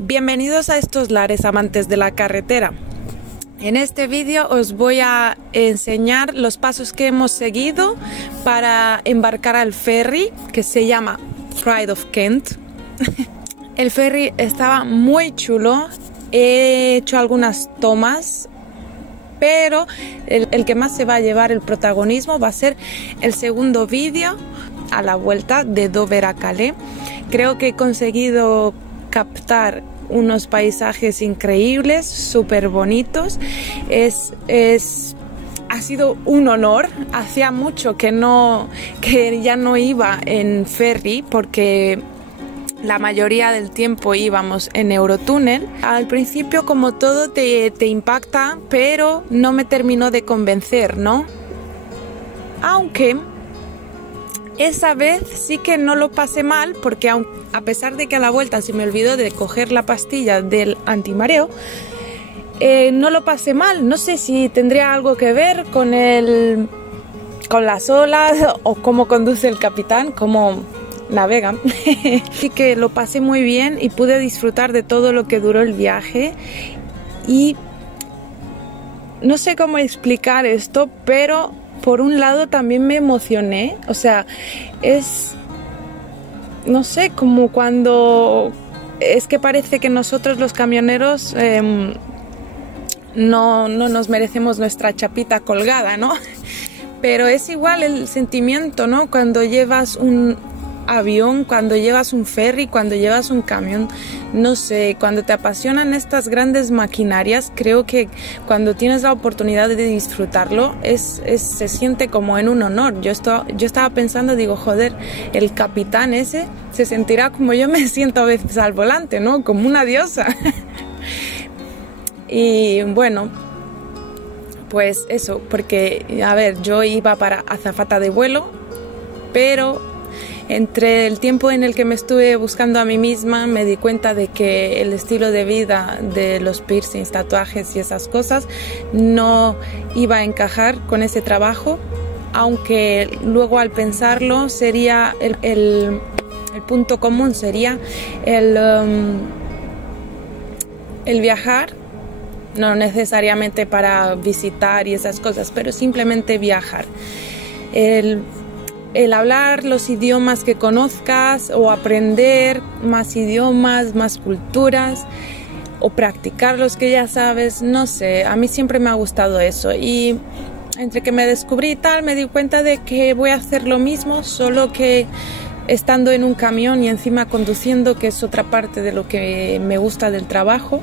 Bienvenidos a estos lares amantes de la carretera. En este vídeo os voy a enseñar los pasos que hemos seguido para embarcar al ferry que se llama Pride of Kent. El ferry estaba muy chulo, he hecho algunas tomas, pero el que más se va a llevar el protagonismo va a ser el segundo vídeo a la vuelta de Dover a Calais. Creo que he conseguido captar unos paisajes increíbles, súper bonitos. Ha sido un honor. Hacía mucho que ya no iba en ferry porque la mayoría del tiempo íbamos en Eurotúnel. Al principio, como todo, te impacta, pero no me terminó de convencer, ¿no? Aunque esa vez sí que no lo pasé mal, porque a pesar de que a la vuelta se me olvidó de coger la pastilla del antimareo, no lo pasé mal. No sé si tendría algo que ver con las olas o cómo conduce el capitán, cómo navega. Sí que lo pasé muy bien y pude disfrutar de todo lo que duró el viaje. Y no sé cómo explicar esto, pero por un lado también me emocioné. O sea, no sé, como cuando es que parece que nosotros los camioneros no nos merecemos nuestra chapita colgada, ¿no? Pero es igual el sentimiento, ¿no? Cuando llevas un avión, cuando llevas un ferry, cuando llevas un camión, no sé, cuando te apasionan estas grandes maquinarias, creo que cuando tienes la oportunidad de disfrutarlo, se siente como en un honor. Yo estaba pensando, digo, joder, el capitán ese se sentirá como yo me siento a veces al volante, ¿no? Como una diosa. Y bueno, pues eso, porque, a ver, yo iba para azafata de vuelo, pero entre el tiempo en el que me estuve buscando a mí misma, me di cuenta de que el estilo de vida de los piercings, tatuajes y esas cosas no iba a encajar con ese trabajo, aunque luego al pensarlo sería el punto común sería el viajar, no necesariamente para visitar y esas cosas, pero simplemente viajar. El hablar los idiomas que conozcas o aprender más idiomas, más culturas o practicar los que ya sabes, no sé, a mí siempre me ha gustado eso. Y entre que me descubrí y tal, me di cuenta de que voy a hacer lo mismo, solo que estando en un camión y encima conduciendo, que es otra parte de lo que me gusta del trabajo.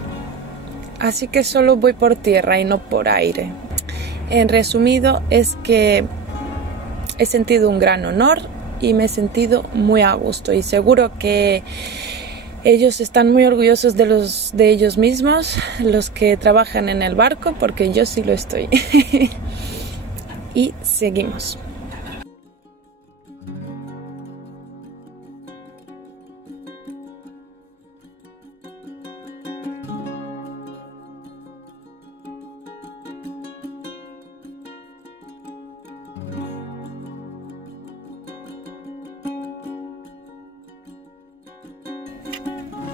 Así que solo voy por tierra y no por aire. En resumido, es que he sentido un gran honor y me he sentido muy a gusto, y seguro que ellos están muy orgullosos de ellos mismos, los que trabajan en el barco, porque yo sí lo estoy. Y seguimos.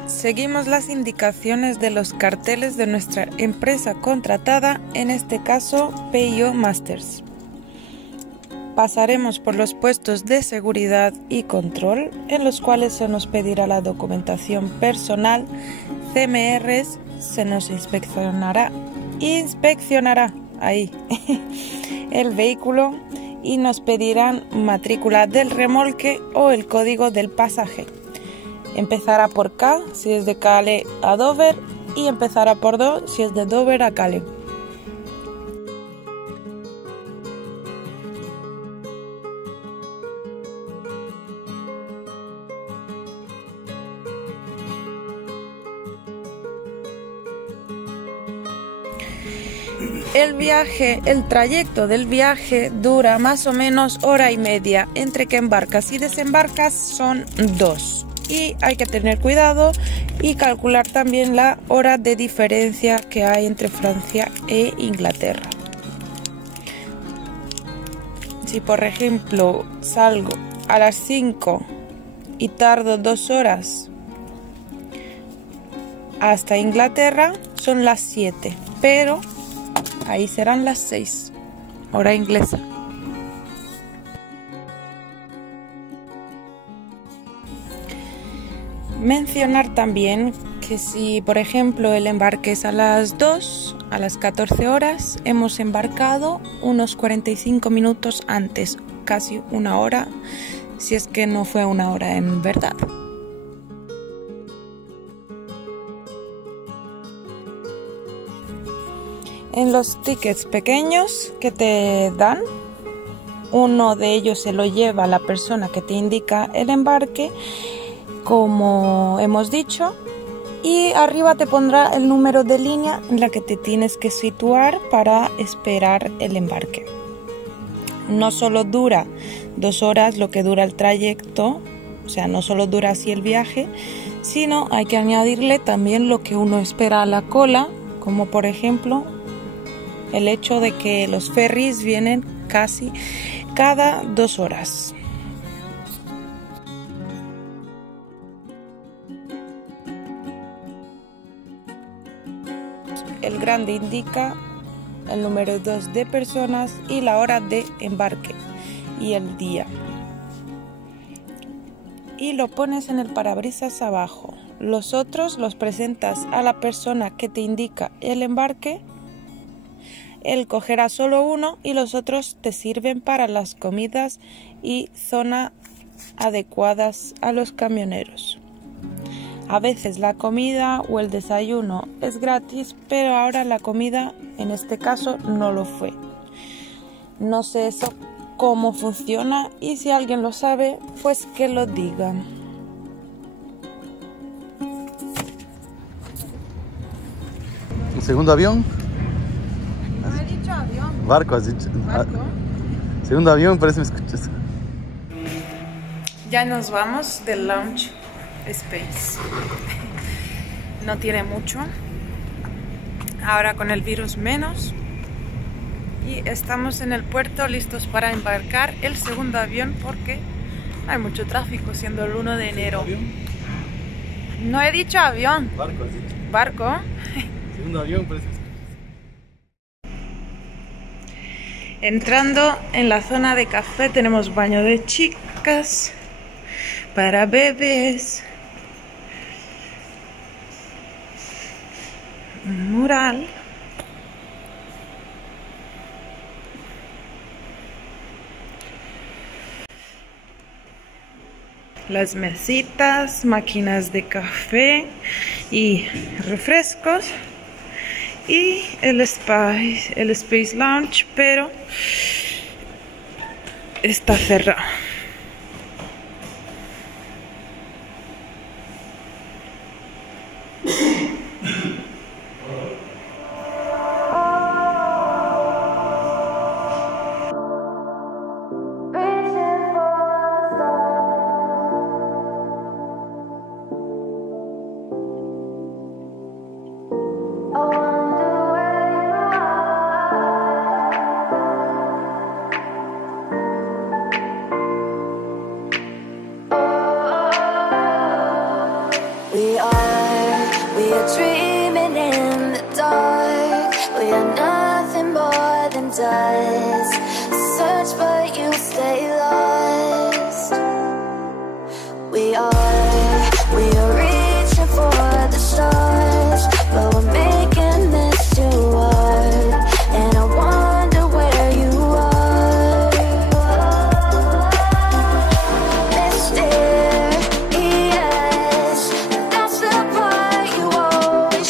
Seguimos las indicaciones de los carteles de nuestra empresa contratada, en este caso PIO Masters. Pasaremos por los puestos de seguridad y control, en los cuales se nos pedirá la documentación personal, CMRs, se nos inspeccionará ahí el vehículo y nos pedirán matrícula del remolque o el código del pasaje. Empezará por K si es de Calais a Dover, y empezará por Do si es de Dover a Calais. El trayecto del viaje dura más o menos hora y media. Entre que embarcas y desembarcas son 2. Y hay que tener cuidado y calcular también la hora de diferencia que hay entre Francia e Inglaterra. Si por ejemplo salgo a las 5 y tardo 2 horas hasta Inglaterra son las 7, pero ahí serán las 6, hora inglesa. Mencionar también que si, por ejemplo, el embarque es a las 2, a las 14 horas, hemos embarcado unos 45 minutos antes, casi una hora, si es que no fue una hora en verdad. En los tickets pequeños que te dan, uno de ellos se lo lleva la persona que te indica el embarque, como hemos dicho, y arriba te pondrá el número de línea en la que te tienes que situar para esperar el embarque. No solo dura 2 horas lo que dura el trayecto, o sea, no solo dura así el viaje, sino hay que añadirle también lo que uno espera a la cola, como por ejemplo el hecho de que los ferries vienen casi cada 2 horas. El grande indica el número 2 de personas y la hora de embarque y el día. Y lo pones en el parabrisas abajo. Los otros los presentas a la persona que te indica el embarque. Él cogerá solo uno y los otros te sirven para las comidas y zona adecuadas a los camioneros. A veces la comida o el desayuno es gratis, pero ahora la comida en este caso no lo fue. No sé eso cómo funciona y si alguien lo sabe, pues que lo diga. ¿El segundo avión? No he dicho avión. Barco, has dicho. Barco. Segundo avión, parece que me escuchas. Ya nos vamos del Launch Space. No tiene mucho. Ahora con el virus menos. Y estamos en el puerto listos para embarcar el segundo avión porque hay mucho tráfico siendo el 1 de enero. No he dicho avión. Barco, has dicho. Barco. Segundo avión, parece que Entrando en la zona de café tenemos baño de chicas para bebés. Un mural. Las mesitas, máquinas de café y refrescos. Y el Space Lounge, pero está cerrado. We are dreaming in the dark. We are nothing more than dust. Search but you stay lost. We are reaching for the stars, but we're making this too hard. And I wonder where you are. Mysterious, that's the part you always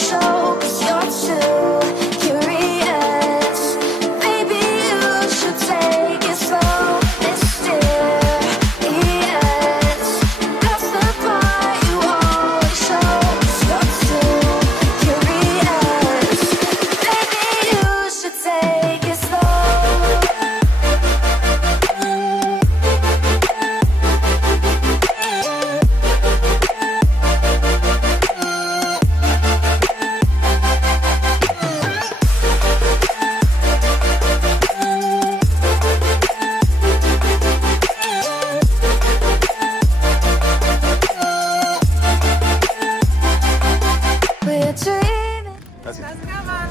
We're dreaming Así.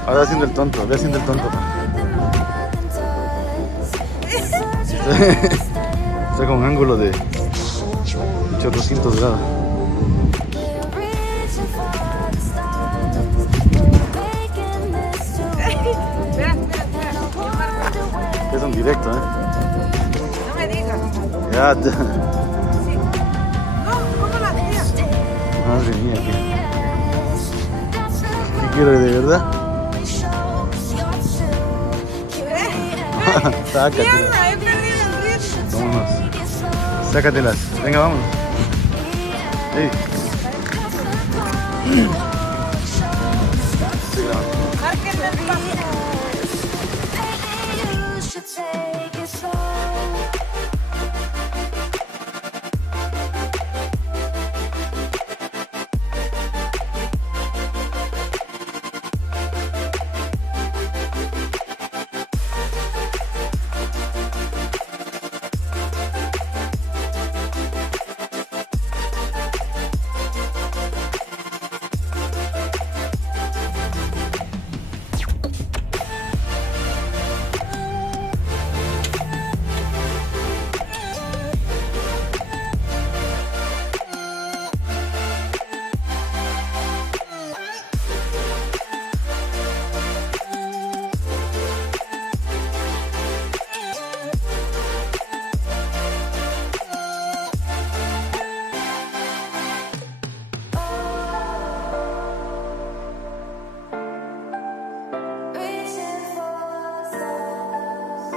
Ahora haciendo el tonto, ve haciendo el tonto. nothing more than dust. Search for you, stay Está con un ángulo de 800 grados. We're reaching for the stars. We're making this to Espera, espera, espera. wonder where Es un directo, ¿eh? No me digas. Ya, Sí. No, ¿cómo lo hacía? madre mía, is. That's the ¿qué quiere de verdad? only shows you're true. Sácatelas, Mierda, he perdido el ritmo. vámonos. Sácatelas, venga, vámonos. Ey. Estoy grabando. Marquen el paso. Maybe you should take it slow. Reaching for the stars.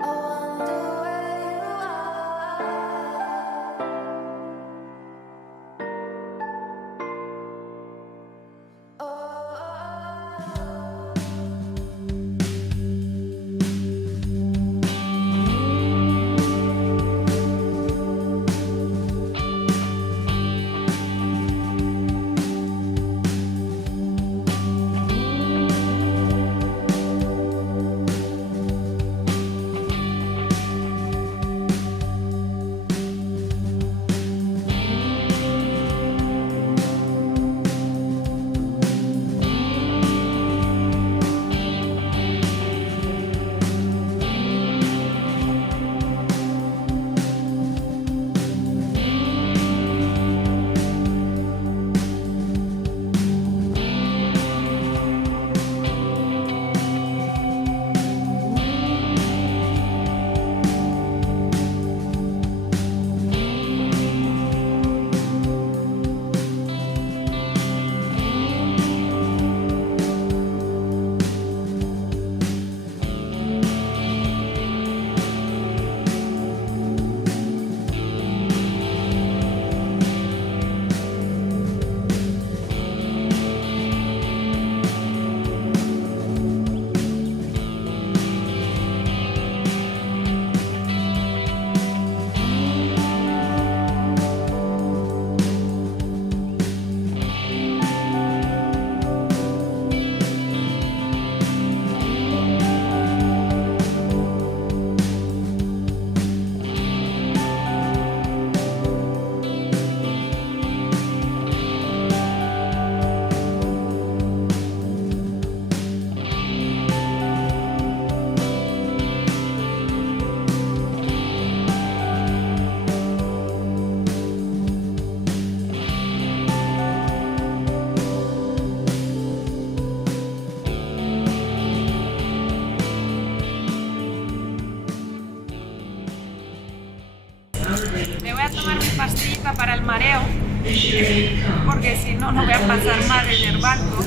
I wonder where you are. Oh. Me voy a tomar mi pastillita para el mareo, porque si no, no voy a pasar mal en el barco.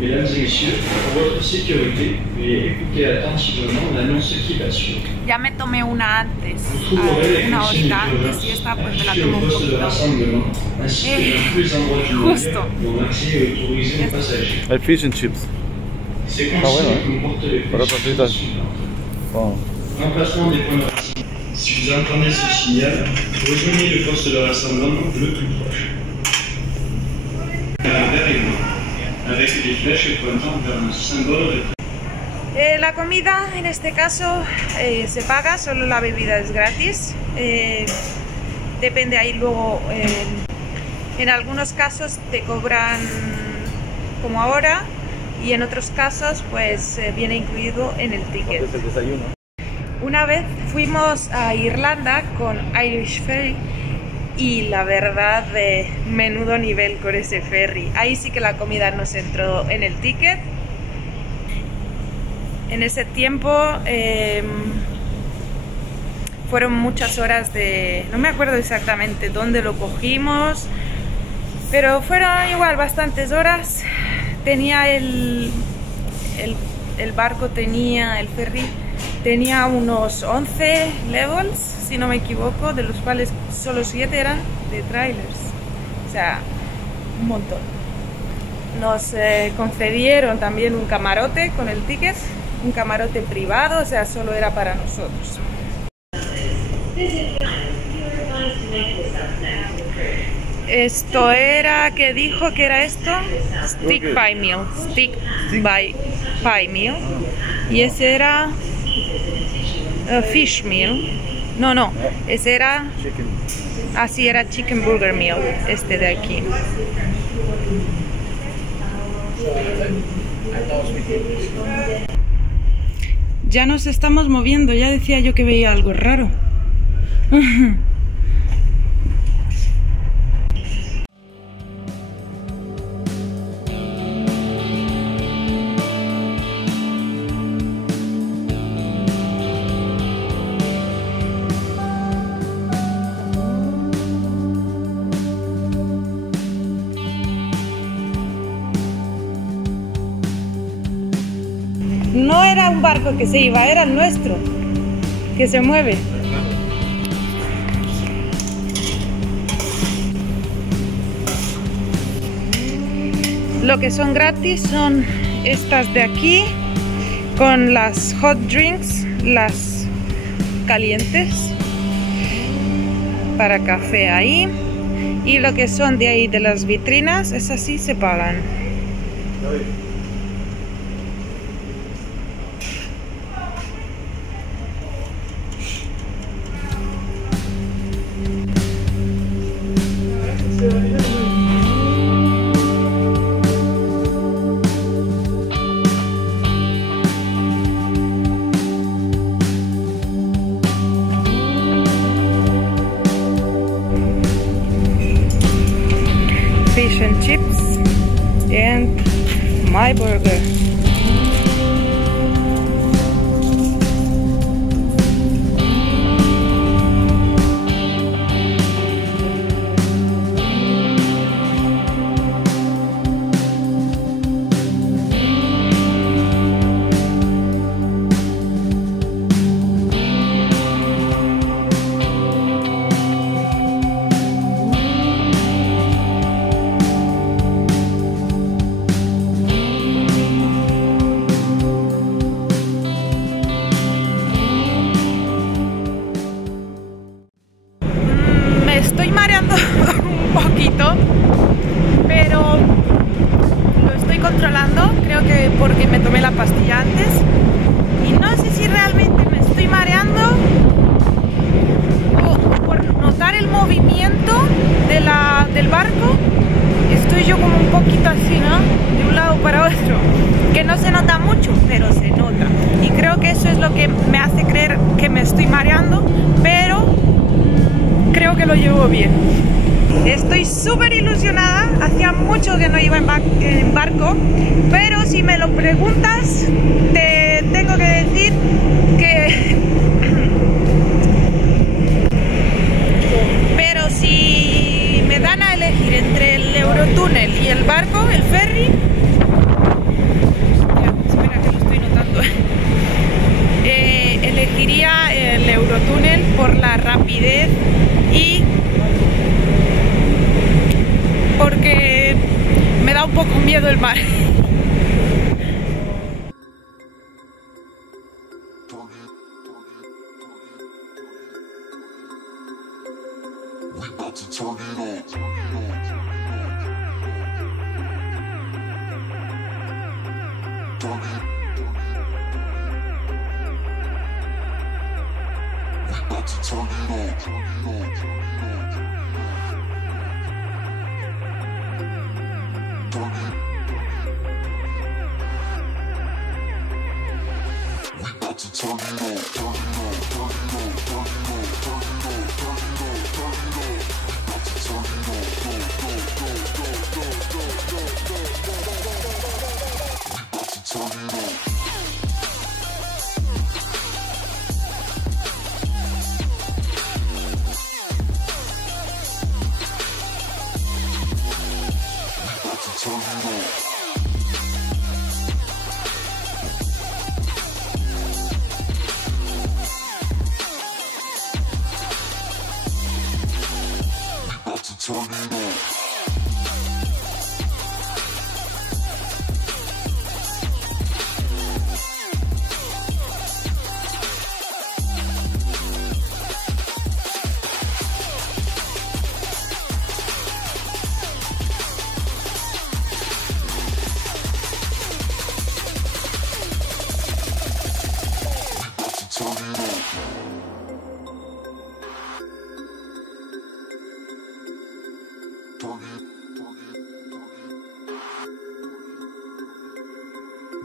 Mesdames et messieurs, pour votre sécurité, veuillez écouter attentivement l'annonce qui va suivre. Ya me tomé una antes, Vous trouverez les una consignes horita de antes, y esta pues me la sur tomo le un poste de poquito. rassemblement, ainsi que dans tous les endroits du Justo. navire dont l'accès est autorisé aux passagers. Hay fish and chips. Ces Ah, consignes bueno, comportent les Para précisions papitas. suivantes. Bon. Emplacement des points de rassemblement. Si vous entendez ce signal, rejoignez le poste de rassemblement le plus proche. Vert et blanc, avec des flèches pointant vers un symbole de La comida en este caso se paga, solo la bebida es gratis. Depende ahí luego, en algunos casos te cobran como ahora y en otros casos pues viene incluido en el ticket. ¿Es el desayuno? Una vez fuimos a Irlanda con Irish Ferry y la verdad menudo nivel con ese ferry. Ahí sí que la comida nos entró en el ticket. En ese tiempo fueron muchas horas no me acuerdo exactamente dónde lo cogimos, pero fueron igual bastantes horas. Tenía el barco, el ferry tenía unos 11 levels, si no me equivoco, de los cuales solo 7 eran de trailers, o sea, un montón. Nos concedieron también un camarote con el ticket, un camarote privado, o sea, solo era para nosotros. Esto era, ¿qué dijo que era esto? Stick by meal, stick by pie meal. Y ese era fish meal. No, ese era, así era chicken burger meal, este de aquí. Ya nos estamos moviendo, ya decía yo que veía algo raro. No era un barco que se iba, era el nuestro, que se mueve. Lo que son gratis son estas de aquí, con las hot drinks, las calientes, para café ahí. Y lo que son de ahí de las vitrinas, esas sí se pagan. Fish and chips and my burger. Estoy mareando un poquito, pero lo estoy controlando, creo que porque me tomé la pastilla antes, y no sé si realmente me estoy mareando o por notar el movimiento del barco, estoy yo como un poquito así, ¿no? De un lado para otro, que no se nota mucho, pero se nota, y creo que eso es lo que me hace creer que me estoy mareando, pero creo que lo llevo bien. Estoy súper ilusionada, hacía mucho que no iba en barco, pero si me lo preguntas, te tengo que decir que... Pero si me dan a elegir entre el Eurotúnel y el barco, el ferry... Espera que lo estoy notando. Elegiría el Eurotúnel por la rapidez y porque me da un poco miedo el mar.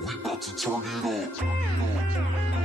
We about to turn it up.